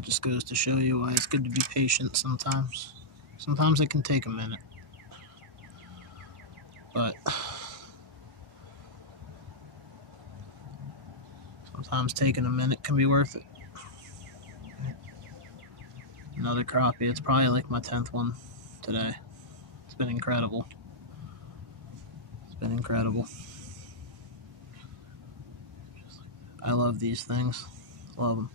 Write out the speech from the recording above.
That just goes to show you why it's good to be patient sometimes. Sometimes it can take a minute. But sometimes taking a minute can be worth it. Another crappie. It's probably like my 10th one today. It's been incredible. It's been incredible. I love these things. Love them.